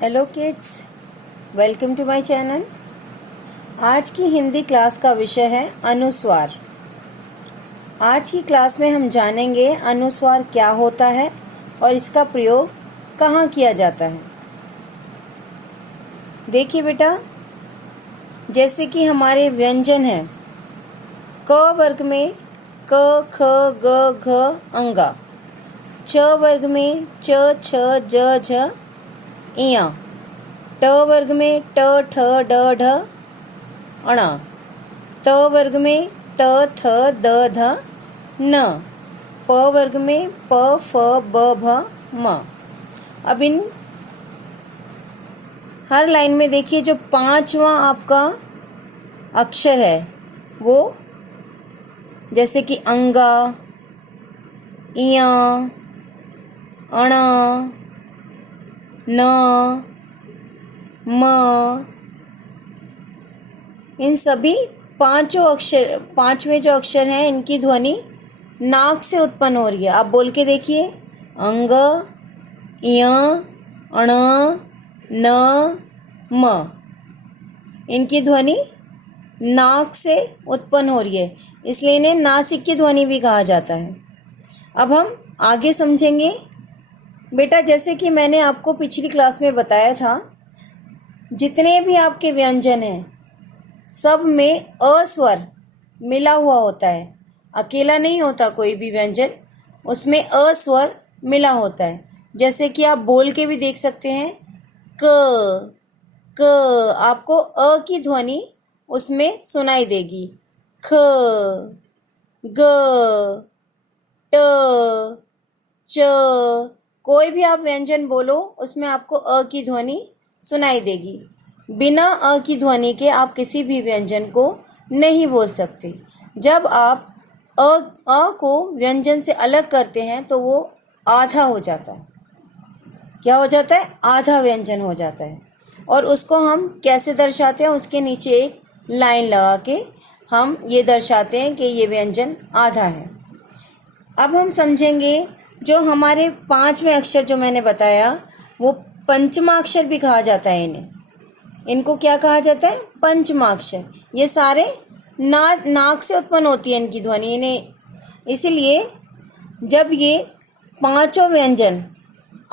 Hello kids, welcome to my channel. आज की Hindi class का विषय है अनुस्वार। आज की क्लास में हम जानेंगे अनुस्वार क्या होता है और इसका प्रयोग कहाँ किया जाता है। देखिए बेटा, जैसे कि हमारे व्यंजन हैं क वर्ग में क ख ग घ अंगा, च वर्ग में च छ ज झ इया, ट वर्ग में ट ठ ड ढ अणा, त वर्ग में त थ द ध न, प वर्ग में प फ ब भ म। अब इन हर लाइन में देखिए जो पांचवा आपका अक्षर है वो जैसे कि अंगा, इया, अणा, न, म, इन सभी पांचवें जो अक्षर हैं इनकी ध्वनि नाक से उत्पन्न हो रही है। आप बोल के देखिए, अंग, इय, अण, न, म, इनकी ध्वनि नाक से उत्पन्न हो रही है, इसलिए इन्हें नासिक की ध्वनि भी कहा जाता है। अब हम आगे समझेंगे बेटा। जैसे कि मैंने आपको पिछली क्लास में बताया था, जितने भी आपके व्यंजन हैं सब में अ स्वर मिला हुआ होता है, अकेला नहीं होता कोई भी व्यंजन, उसमें अ स्वर मिला होता है। जैसे कि आप बोल के भी देख सकते हैं, क, आपको अ की ध्वनि उसमें सुनाई देगी। ख, ग, ट, च, कोई भी आप व्यंजन बोलो उसमें आपको अ की ध्वनि सुनाई देगी। बिना अ की ध्वनि के आप किसी भी व्यंजन को नहीं बोल सकते। जब आप अ को व्यंजन से अलग करते हैं तो वो आधा हो जाता है। क्या हो जाता है? आधा व्यंजन हो जाता है। और उसको हम कैसे दर्शाते हैं? उसके नीचे एक लाइन लगा के हम ये दर्शाते हैं कि ये व्यंजन आधा है। अब हम समझेंगे जो हमारे पांचवें अक्षर जो मैंने बताया वो पंचमाक्षर भी कहा जाता है। इनको क्या कहा जाता है? पंचमाक्षर। ये सारे नाक से उत्पन्न होती है इनकी ध्वनि। इन्हें इसलिए जब ये पांचों व्यंजन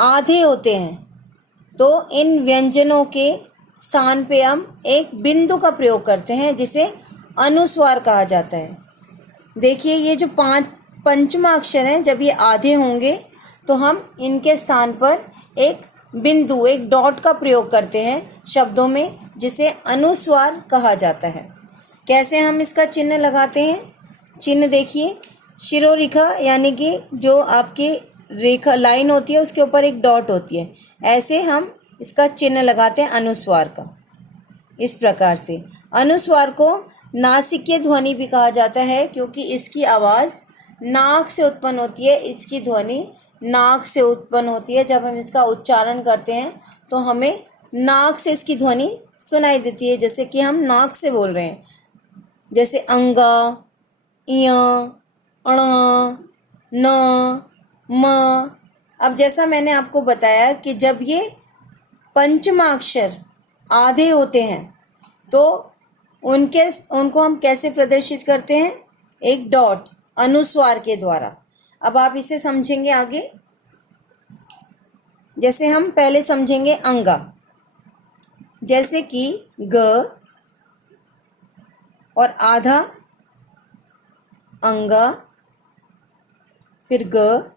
आधे होते हैं तो इन व्यंजनों के स्थान पे हम एक बिंदु का प्रयोग करते हैं जिसे अनुस्वार कहा जाता है। देखिए, ये जो पंचमा अक्षर हैं, जब ये आधे होंगे तो हम इनके स्थान पर एक बिंदु, एक डॉट का प्रयोग करते हैं शब्दों में, जिसे अनुस्वार कहा जाता है। कैसे हम इसका चिन्ह लगाते हैं? चिन्ह देखिए, शिरोरेखा यानी कि जो आपकी रेखा लाइन होती है उसके ऊपर एक डॉट होती है, ऐसे हम इसका चिन्ह लगाते हैं अनुस्वार का। इस प्रकार से अनुस्वार को नासिकीय ध्वनि भी कहा जाता है, क्योंकि इसकी आवाज़ नाक से उत्पन्न होती है। इसकी ध्वनि नाक से उत्पन्न होती है। जब हम इसका उच्चारण करते हैं तो हमें नाक से इसकी ध्वनि सुनाई देती है, जैसे कि हम नाक से बोल रहे हैं। जैसे अंगा, इया, अणा, न, म। अब जैसा मैंने आपको बताया कि जब ये पंचमाक्षर आधे होते हैं तो उनको हम कैसे प्रदर्शित करते हैं? एक डॉट, अनुस्वार के द्वारा। अब आप इसे समझेंगे आगे। जैसे हम पहले समझेंगे अंगा, जैसे कि ग और आधा अंगा, फिर ग,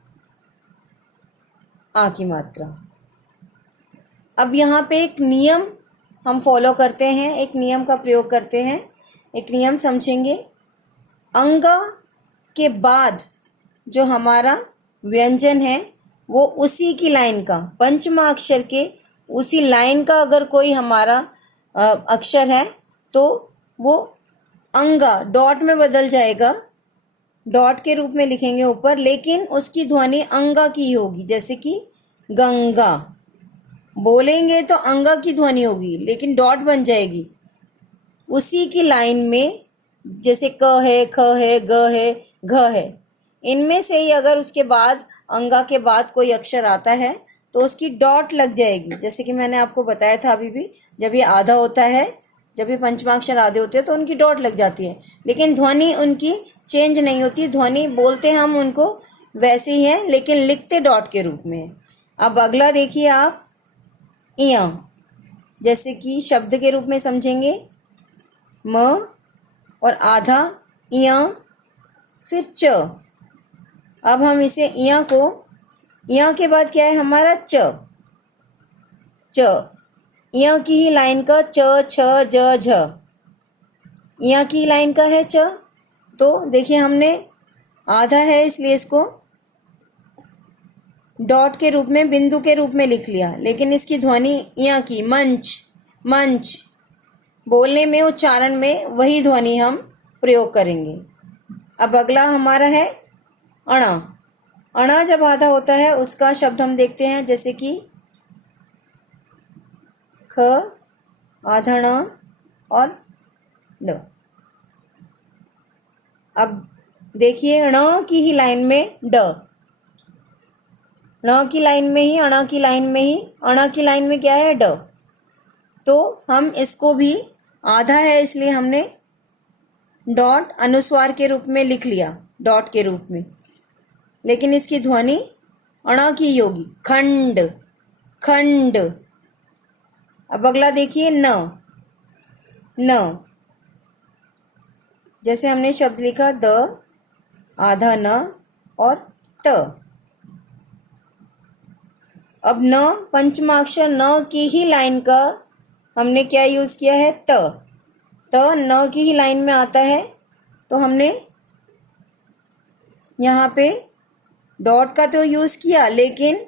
आ की मात्रा। अब यहाँ पे एक नियम हम फॉलो करते हैं, एक नियम का प्रयोग करते हैं। एक नियम समझेंगे। अंगा के बाद जो हमारा व्यंजन है वो उसी की लाइन का, पंचमा अक्षर के उसी लाइन का अगर कोई हमारा अक्षर है तो वो अंगा डॉट में बदल जाएगा, डॉट के रूप में लिखेंगे ऊपर, लेकिन उसकी ध्वनि अंगा की होगी। जैसे कि गंगा बोलेंगे तो अंगा की ध्वनि होगी, लेकिन डॉट बन जाएगी उसी की लाइन में। जैसे क है, ख है, ग है, घ है, इनमें से ही अगर उसके बाद अंगा के बाद कोई अक्षर आता है तो उसकी डॉट लग जाएगी। जैसे कि मैंने आपको बताया था अभी भी, जब ये आधा होता है, जब ये पंचमाक्षर आधे होते हैं तो उनकी डॉट लग जाती है, लेकिन ध्वनि उनकी चेंज नहीं होती। ध्वनि बोलते हम उनको वैसे ही है, लेकिन लिखते डॉट के रूप में। अब अगला देखिए आप, इया, जैसे कि शब्द के रूप में समझेंगे, म और आधा इया, फिर च। अब हम इसे इया को, इया के बाद क्या है हमारा च, च, इया की ही लाइन का च छ ज झ, इया की लाइन का है च। तो देखिए हमने आधा है इसलिए इसको डॉट के रूप में, बिंदु के रूप में लिख लिया, लेकिन इसकी ध्वनि इया की, मंच, मंच, बोलने में, उच्चारण में वही ध्वनि हम प्रयोग करेंगे। अब अगला हमारा है अणा। अणा जब आधा होता है उसका शब्द हम देखते हैं, जैसे कि ख, आधा ण और ड। अब देखिए ण की ही लाइन में ड, ण की लाइन में ही, अणा की लाइन में ही, अणा की लाइन में क्या है ड। तो हम इसको भी आधा है इसलिए हमने डॉट अनुस्वार के रूप में लिख लिया, डॉट के रूप में, लेकिन इसकी ध्वनि अणा की होगी, खंड, खंड। अब अगला देखिए न, न, जैसे हमने शब्द लिखा द, आधा न और त। अब न पंचमाक्षर न की ही लाइन का हमने क्या यूज किया है, त, त न की ही लाइन में आता है, तो हमने यहाँ पे डॉट का तो यूज किया, लेकिन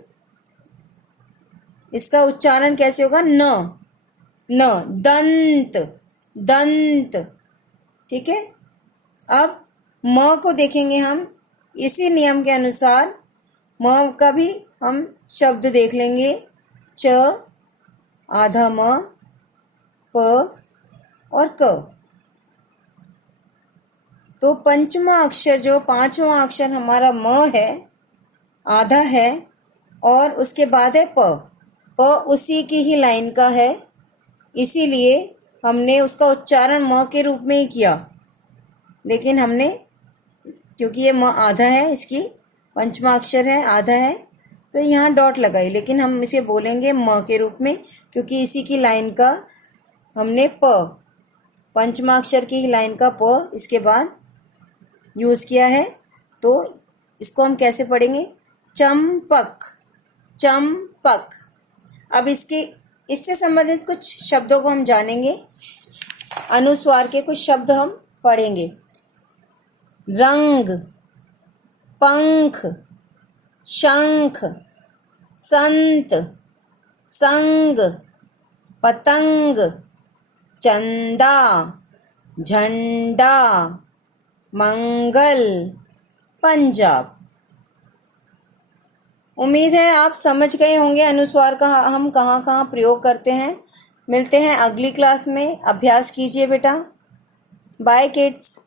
इसका उच्चारण कैसे होगा, न, न, दंत, दंत। ठीक है। अब म को देखेंगे हम, इसी नियम के अनुसार म का भी हम शब्द देख लेंगे, च, आधा म, प और क। तो पंचमा अक्षर, जो पांचवा अक्षर हमारा म है, आधा है, और उसके बाद है प, प उसी की ही लाइन का है, इसीलिए हमने उसका उच्चारण म के रूप में ही किया, लेकिन हमने, क्योंकि ये म आधा है, इसकी पंचमा अक्षर है, आधा है, तो यहाँ डॉट लगाई, लेकिन हम इसे बोलेंगे म के रूप में, क्योंकि इसी की लाइन का हमने प, पंचमा अक्षर की लाइन का प इसके बाद यूज किया है। तो इसको हम कैसे पढ़ेंगे, चंपक, चंपक। अब इससे संबंधित कुछ शब्दों को हम जानेंगे, अनुस्वार के कुछ शब्द हम पढ़ेंगे। रंग, पंख, शंख, संत, संग, पतंग, चंदा, झंडा, मंगल, पंजाब। उम्मीद है आप समझ गए होंगे अनुस्वार का हम कहाँ कहाँ प्रयोग करते हैं। मिलते हैं अगली क्लास में, अभ्यास कीजिए बेटा। Bye kids.